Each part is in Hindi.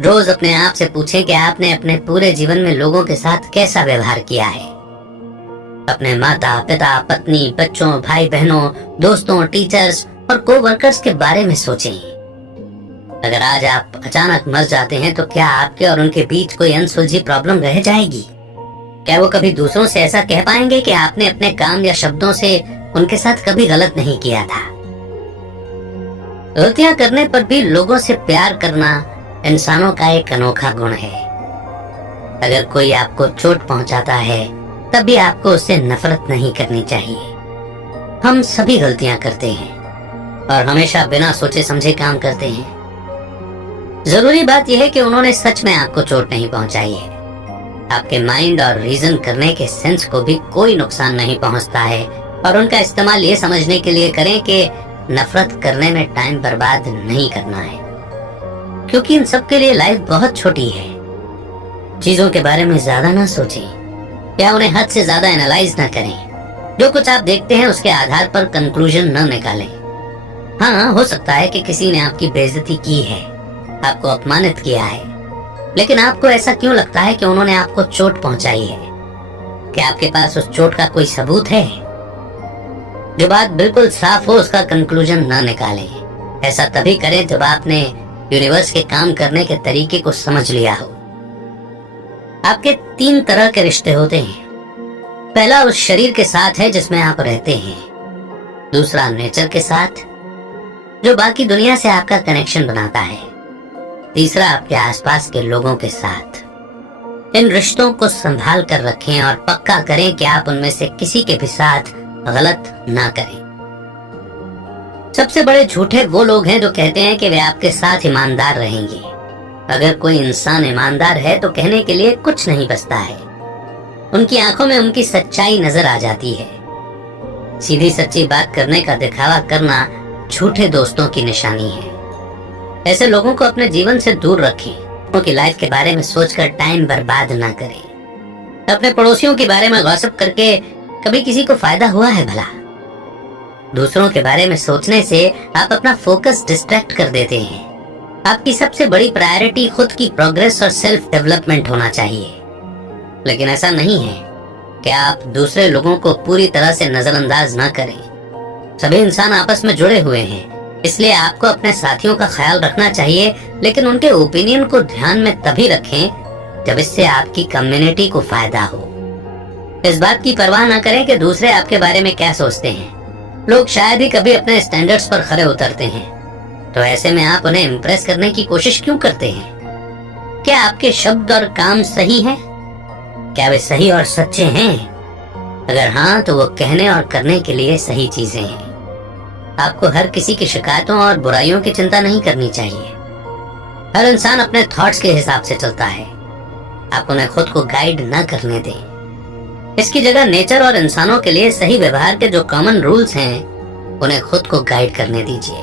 रोज अपने आप से पूछें कि आपने अपने पूरे जीवन में लोगों के साथ कैसा व्यवहार किया है। अपने माता पिता, पत्नी, बच्चों, भाई बहनों, दोस्तों, टीचर्स और कोवर्कर्स के बारे में सोचें। अगर आज आप अचानक मर जाते हैं तो क्या आपके और उनके बीच कोई अनसुलझी प्रॉब्लम रह जाएगी? क्या वो कभी दूसरों से ऐसा कह पाएंगे कि आपने अपने काम या शब्दों से उनके साथ कभी गलत नहीं किया था? गलतियां करने पर भी लोगों से प्यार करना इंसानों का एक अनोखा गुण है। अगर कोई आपको चोट पहुंचाता है तब भी आपको उससे नफरत नहीं करनी चाहिए। हम सभी गलतियां करते हैं और हमेशा बिना सोचे समझे काम करते हैं। जरूरी बात यह है कि उन्होंने सच में आपको चोट नहीं पहुंचाई है। आपके माइंड और रीजन करने के सेंस को भी कोई नुकसान नहीं पहुंचता है और उनका इस्तेमाल ये समझने के लिए करें कि नफरत करने में टाइम बर्बाद नहीं करना है, क्योंकि इन सब के लिए लाइफ बहुत छोटी है। चीजों के बारे में ज्यादा ना सोचें या उन्हें हद से ज्यादा एनालाइज ना करें। जो कुछ आप देखते हैं उसके आधार पर कंक्लूजन न निकालें। हाँ, हो सकता है कि किसी ने आपकी बेइज्जती की है, आपको अपमानित किया है, लेकिन आपको ऐसा क्यों लगता है कि उन्होंने आपको चोट पहुंचाई है? क्या आपके पास उस चोट का कोई सबूत है? जो बात बिल्कुल साफ हो उसका कंक्लूजन न निकालें। ऐसा तभी करें जब आपने यूनिवर्स के काम करने के तरीके को समझ लिया हो। आपके 3 तरह के रिश्ते होते हैं। पहला उस शरीर के साथ है जिसमें आप रहते हैं। दूसरा नेचर के साथ, जो बाकी दुनिया से आपका कनेक्शन बनाता है। तीसरा आपके आसपास के लोगों के साथ। इन रिश्तों को संभाल कर रखें और पक्का करें कि आप उनमें से किसी के भी साथ गलत ना करें। सबसे बड़े झूठे वो लोग हैं जो कहते हैं कि वे आपके साथ ईमानदार रहेंगे। अगर कोई इंसान ईमानदार है तो कहने के लिए कुछ नहीं बचता है। उनकी आंखों में उनकी सच्चाई नजर आ जाती है। सीधी सच्ची बात करने का दिखावा करना झूठे दोस्तों की निशानी है। ऐसे लोगों को अपने जीवन से दूर रखें। उनकी लाइफ के बारे में सोचकर टाइम बर्बाद ना करें। अपने पड़ोसियों के बारे में गॉसिप करके कभी किसी को फायदा हुआ है भला? दूसरों के बारे में सोचने से आप अपना फोकस डिस्ट्रैक्ट कर देते हैं। आपकी सबसे बड़ी प्रायोरिटी खुद की प्रोग्रेस और सेल्फ डेवलपमेंट होना चाहिए। लेकिन ऐसा नहीं है कि आप दूसरे लोगों को पूरी तरह से नजरअंदाज ना करें। सभी इंसान आपस में जुड़े हुए हैं, इसलिए आपको अपने साथियों का ख्याल रखना चाहिए, लेकिन उनके ओपिनियन को ध्यान में तभी रखें जब इससे आपकी कम्युनिटी को फायदा हो। इस बात की परवाह ना करें कि दूसरे आपके बारे में क्या सोचते हैं। लोग शायद ही कभी अपने स्टैंडर्ड्स पर खरे उतरते हैं, तो ऐसे में आप उन्हें इम्प्रेस करने की कोशिश क्यों करते हैं? क्या आपके शब्द और काम सही हैं? क्या वे सही और सच्चे हैं? अगर हाँ, तो वो कहने और करने के लिए सही चीजें हैं। आपको हर किसी की शिकायतों और बुराइयों की चिंता नहीं करनी चाहिए। हर इंसान अपने थॉट्स के हिसाब से चलता है। आप उन्हें खुद को गाइड न करने दें। इसकी जगह नेचर और इंसानों के लिए सही व्यवहार के जो कॉमन रूल्स हैं, उन्हें खुद को गाइड करने दीजिए।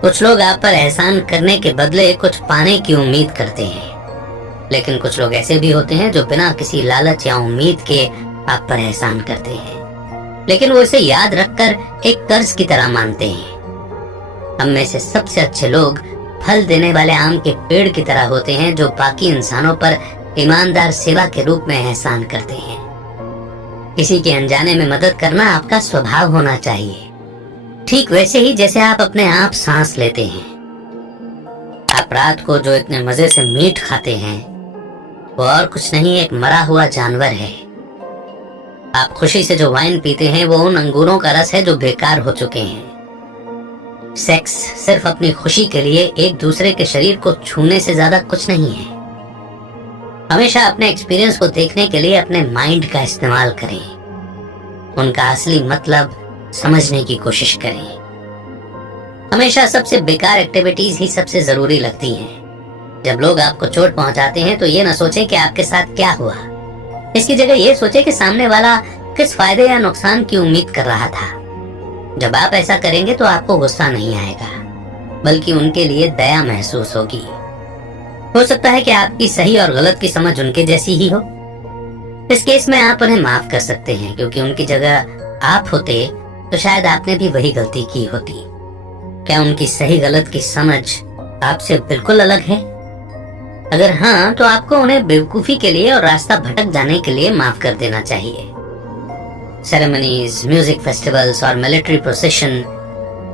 कुछ लोग आप पर एहसान करने के बदले कुछ पाने की उम्मीद करते हैं, लेकिन कुछ लोग ऐसे भी होते हैं जो बिना किसी लालच या उम्मीद के आप पर एहसान करते हैं, लेकिन वो इसे याद रखकर एक कर्ज की तरह मानते हैं। हम में से सबसे अच्छे लोग फल देने वाले आम के पेड़ की तरह होते हैं, जो बाकी इंसानों पर ईमानदार सेवा के रूप में एहसान करते हैं। किसी के अनजाने में मदद करना आपका स्वभाव होना चाहिए, ठीक वैसे ही जैसे आप अपने आप सांस लेते हैं। आप रात को जो इतने मजे से मीट खाते हैं, वो और कुछ नहीं, एक मरा हुआ जानवर है। आप खुशी से जो वाइन पीते हैं, वो उन अंगूरों का रस है जो बेकार हो चुके हैं। सेक्स सिर्फ अपनी खुशी के लिए एक दूसरे के शरीर को छूने से ज्यादा कुछ नहीं है। हमेशा अपने एक्सपीरियंस को देखने के लिए अपने माइंड का इस्तेमाल करें। उनका असली मतलब समझने की कोशिश करें। हमेशा सबसे बेकार एक्टिविटीज ही सबसे जरूरी लगती हैं। जब लोग आपको चोट पहुंचाते हैं तो ये न सोचें कि आपके साथ क्या हुआ। इसकी जगह ये सोचें कि सामने वाला किस फायदे या नुकसान की उम्मीद कर रहा था। जब आप ऐसा करेंगे तो आपको गुस्सा नहीं आएगा, बल्कि उनके लिए दया महसूस होगी। हो सकता है कि आपकी सही और गलत की समझ उनके जैसी ही हो। इस केस में आप उन्हें माफ कर सकते हैं, क्योंकि उनकी जगह आप होते तो शायद आपने भी वही गलती की होती। क्या उनकी सही गलत की समझ आपसे बिल्कुल अलग है? अगर हाँ, तो आपको उन्हें बेवकूफी के लिए और रास्ता भटक जाने के लिए माफ कर देना चाहिए। सेरेमनीज, म्यूजिक फेस्टिवल्स और मिलिट्री प्रोसेशन,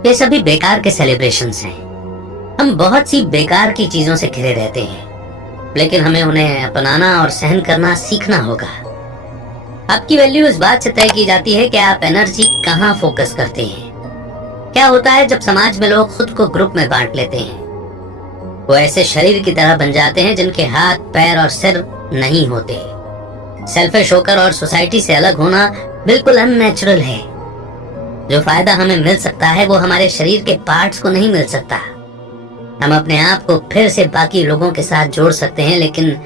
ये सभी बेकार के सेलिब्रेशंस हैं। हम बहुत सी बेकार की चीजों से घिरे रहते हैं, लेकिन हमें उन्हें अपनाना और सहन करना सीखना होगा। आपकी वैल्यू इस बात से तय की जाती है कि आप एनर्जी कहाँ फोकस करते हैं। क्या होता है जब समाज में लोग खुद को ग्रुप में बांट लेते हैं? वो ऐसे शरीर की तरह बन जाते हैं जिनके हाथ, पैर और सिर नहीं होते। सेल्फिश होकर और सोसाइटी से अलग होना बिल्कुल अननेचुरल है। जो फायदा हमें मिल सकता है वो हमारे शरीर के पार्ट्स को नहीं मिल सकता। हम अपने आप को फिर से बाकी लोगों के साथ जोड़ सकते हैं, लेकिन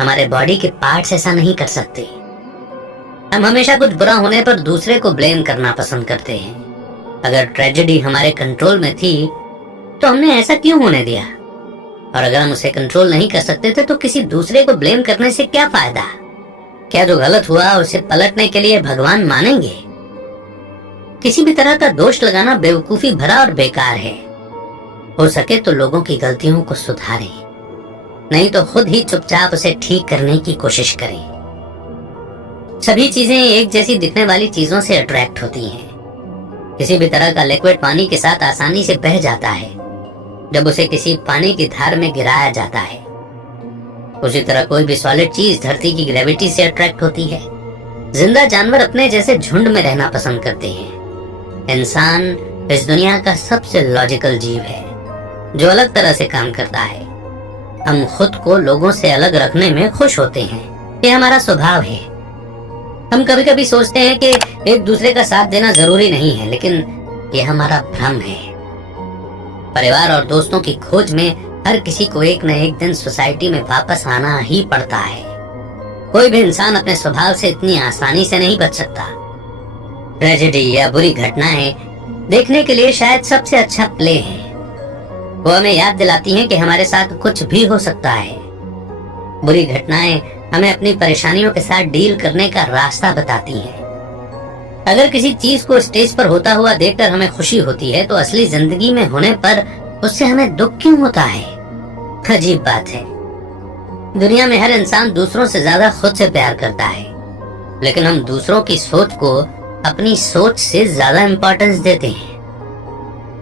हमारे बॉडी के पार्ट्स ऐसा नहीं कर सकते। हम हमेशा कुछ बुरा होने पर दूसरे को ब्लेम करना पसंद करते हैं। अगर ट्रेजेडी हमारे कंट्रोल में थी तो हमने ऐसा क्यों होने दिया? और अगर हम उसे कंट्रोल नहीं कर सकते थे तो किसी दूसरे को ब्लेम करने से क्या फायदा? क्या जो गलत हुआ उसे पलटने के लिए भगवान मानेंगे? किसी भी तरह का दोष लगाना बेवकूफी भरा और बेकार है। हो सके तो लोगों की गलतियों को सुधारें, नहीं तो खुद ही चुपचाप उसे ठीक करने की कोशिश करें। सभी चीजें एक जैसी दिखने वाली चीजों से अट्रैक्ट होती हैं। किसी भी तरह का लिक्विड पानी के साथ आसानी से बह जाता है जब उसे किसी पानी की धार में गिराया जाता है। उसी तरह कोई भी सॉलिड चीज धरती की ग्रेविटी से अट्रैक्ट होती है। जिंदा जानवर अपने जैसे झुंड में रहना पसंद करते हैं। इंसान इस दुनिया का सबसे लॉजिकल जीव है जो अलग तरह से काम करता है। हम खुद को लोगों से अलग रखने में खुश होते हैं, ये हमारा स्वभाव है। हम कभी कभी सोचते हैं कि एक दूसरे का साथ देना जरूरी नहीं है, लेकिन ये हमारा भ्रम है। परिवार और दोस्तों की खोज में हर किसी को एक न एक दिन सोसाइटी में वापस आना ही पड़ता है। कोई भी इंसान अपने स्वभाव से इतनी आसानी से नहीं बच सकता। ट्रेजेडी या बुरी घटनाएं देखने के लिए शायद सबसे अच्छा प्ले है। वो हमें याद दिलाती हैं कि हमारे साथ कुछ भी हो सकता है। बुरी घटनाएं हमें अपनी परेशानियों के साथ डील करने का रास्ता बताती हैं। अगर किसी चीज को स्टेज पर होता हुआ देखकर हमें खुशी होती है तो असली जिंदगी में होने पर उससे हमें दुख क्यों होता है? अजीब बात है। दुनिया में हर इंसान दूसरों से ज्यादा खुद से प्यार करता है, लेकिन हम दूसरों की सोच को अपनी सोच से ज्यादा इम्पोर्टेंस देते हैं।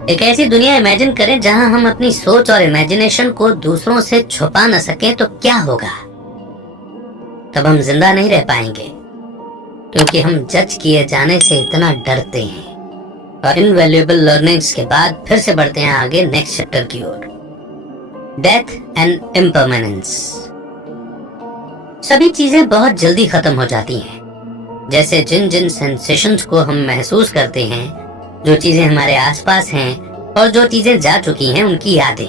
एक ऐसी दुनिया इमेजिन करें जहां हम अपनी सोच और इमेजिनेशन को दूसरों से छुपा न सकें तो क्या होगा? तब हम जिंदा नहीं रह पाएंगे, क्योंकि हम जज किए जाने से इतना डरते हैं। और इनवैल्यूएबल लर्निंग्स के बाद फिर से बढ़ते हैं आगे नेक्स्ट चैप्टर की ओर, डेथ एंड इम्परमानेंस। सभी चीजें बहुत जल्दी खत्म हो जाती हैं। जैसे जिन जिन सेंसेशंस को हम महसूस करते हैं, जो चीजें हमारे आसपास हैं और जो चीजें जा चुकी हैं उनकी यादें।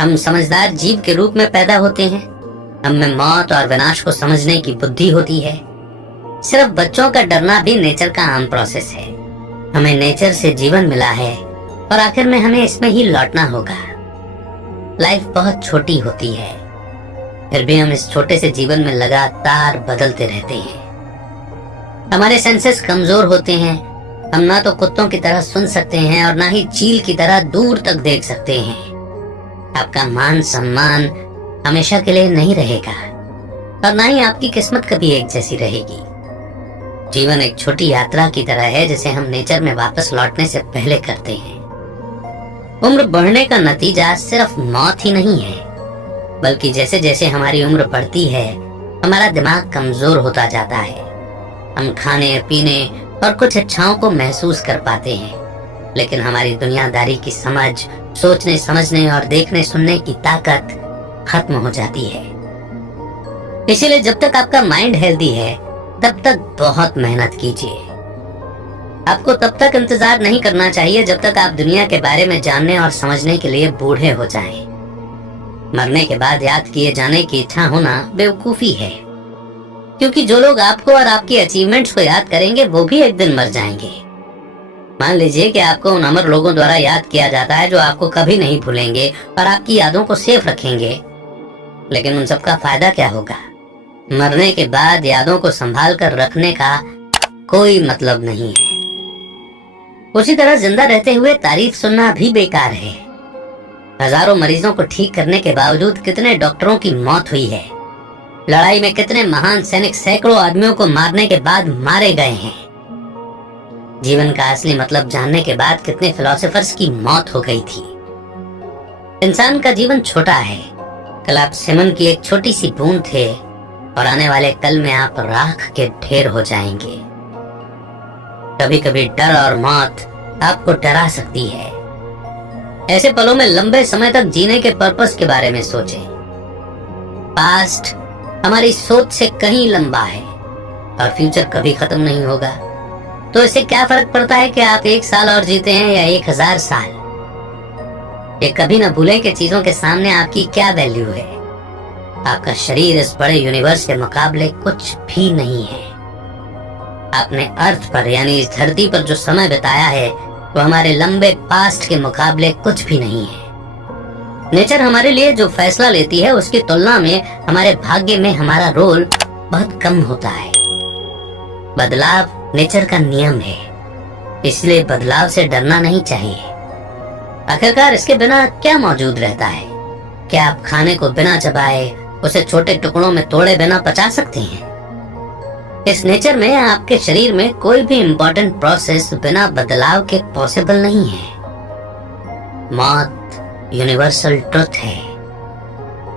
हम समझदार जीव के रूप में पैदा होते हैं। हम में मौत और विनाश को समझने की बुद्धि होती है। सिर्फ बच्चों का डरना भी नेचर का आम प्रोसेस है। हमें नेचर से जीवन मिला है और आखिर में हमें इसमें ही लौटना होगा। लाइफ बहुत छोटी होती है, फिर भी हम इस छोटे से जीवन में लगातार बदलते रहते हैं। हमारे सेंसेस कमजोर होते हैं। हम ना तो कुत्तों की तरह सुन सकते हैं और ना ही चील की तरह दूर तक देख सकते हैं। आपका मान सम्मान हमेशा के लिए नहीं रहेगा और ना ही आपकी किस्मत कभी एक जैसी रहेगी। जीवन एक छोटी यात्रा की तरह है जिसे हम नेचर में वापस लौटने से पहले करते हैं। उम्र बढ़ने का नतीजा सिर्फ मौत ही नहीं है, बल्कि जैसे जैसे हमारी उम्र बढ़ती है हमारा दिमाग कमजोर होता जाता है। हम खाने पीने और कुछ इच्छाओं को महसूस कर पाते हैं, लेकिन हमारी दुनियादारी की समझ, सोचने समझने और देखने सुनने की ताकत खत्म हो जाती है। इसीलिए जब तक आपका माइंड हेल्दी है तब तक बहुत मेहनत कीजिए। आपको तब तक इंतजार नहीं करना चाहिए जब तक आप दुनिया के बारे में जानने और समझने के लिए बूढ़े हो जाएं। मरने के बाद याद किए जाने की इच्छा होना बेवकूफी है, क्योंकि जो लोग आपको और आपकी अचीवमेंट्स को याद करेंगे वो भी एक दिन मर जाएंगे। मान लीजिए कि आपको उन अमर लोगों द्वारा याद किया जाता है जो आपको कभी नहीं भूलेंगे और आपकी यादों को सेफ रखेंगे, लेकिन उन सबका फायदा क्या होगा? मरने के बाद यादों को संभाल कर रखने का कोई मतलब नहीं है। उसी तरह जिंदा रहते हुए तारीफ सुनना भी बेकार है। हजारों मरीजों को ठीक करने के बावजूद कितने डॉक्टरों की मौत हुई है। लड़ाई में कितने महान सैनिक सैकड़ों आदमियों को मारने के बाद मारे गए हैं। जीवन का असली मतलब जानने के बाद कितने फिलोसोफर्स की मौत हो गई थी। इंसान का जीवन छोटा है। कल आप सिमन की एक छोटी सी बूंद थे और आने वाले कल में आप राख के ढेर हो जाएंगे। कभी कभी डर और मौत आपको डरा सकती है। ऐसे पलों में लंबे समय तक जीने के पर्पस के बारे में सोचें। पास्ट हमारी सोच से कहीं लंबा है और फ्यूचर कभी खत्म नहीं होगा। तो इससे क्या फर्क पड़ता है कि आप 1 साल और जीते हैं या 1000 साल। ये कभी ना भूलें कि चीजों के सामने आपकी क्या वैल्यू है। आपका शरीर इस बड़े यूनिवर्स के मुकाबले कुछ भी नहीं है। आपने अर्थ पर यानी इस धरती पर जो समय बिताया है वो हमारे लंबे पास्ट के मुकाबले कुछ भी नहीं है। नेचर हमारे लिए जो फैसला लेती है उसकी तुलना में हमारे भाग्य में हमारा रोल बहुत कम होता है। बदलाव नेचर का नियम है, इसलिए बदलाव से डरना नहीं चाहिए। आखिरकार इसके बिना क्या मौजूद रहता है? क्या आप खाने को बिना चबाए उसे छोटे टुकड़ों में तोड़े बिना पचा सकते हैं? इस नेचर में आपके शरीर में कोई भी इम्पोर्टेंट प्रोसेस बिना बदलाव के पॉसिबल नहीं है। मौत यूनिवर्सल ट्रुथ है,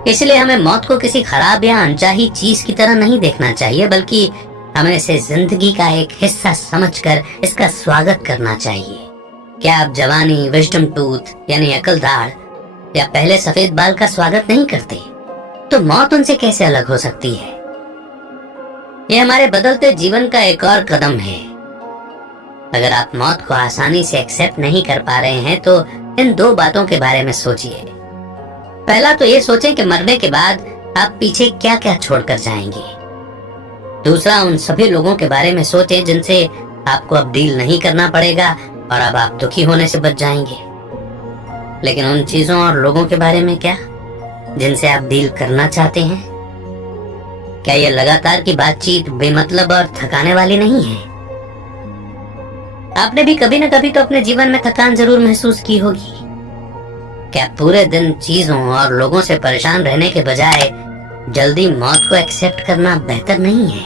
इसलिए हमें मौत को किसी खराब या अनचाही चीज की तरह नहीं देखना चाहिए, बल्कि हमें इसे जिंदगी का एक हिस्सा समझकर इसका स्वागत करना चाहिए। क्या आप जवानी, विजडम टूथ यानी अकल दाढ़ या पहले सफेद बाल का स्वागत नहीं करते? तो मौत उनसे कैसे अलग हो सकती है? यह हमारे बदलते जीवन का एक और कदम है। अगर आप मौत को आसानी से एक्सेप्ट नहीं कर पा रहे हैं तो इन 2 बातों के बारे में सोचिए। पहला तो ये सोचें कि मरने के बाद आप पीछे क्या क्या छोड़कर जाएंगे। दूसरा, उन सभी लोगों के बारे में सोचें जिनसे आपको अब डील नहीं करना पड़ेगा और अब आप दुखी होने से बच जाएंगे। लेकिन उन चीजों और लोगों के बारे में क्या जिनसे आप डील करना चाहते हैं? क्या ये लगातार की बातचीत बेमतलब और थकाने वाली नहीं है? आपने भी कभी न कभी तो अपने जीवन में थकान जरूर महसूस की होगी। क्या पूरे दिन चीजों और लोगों से परेशान रहने के बजाय जल्दी मौत को एक्सेप्ट करना बेहतर नहीं है?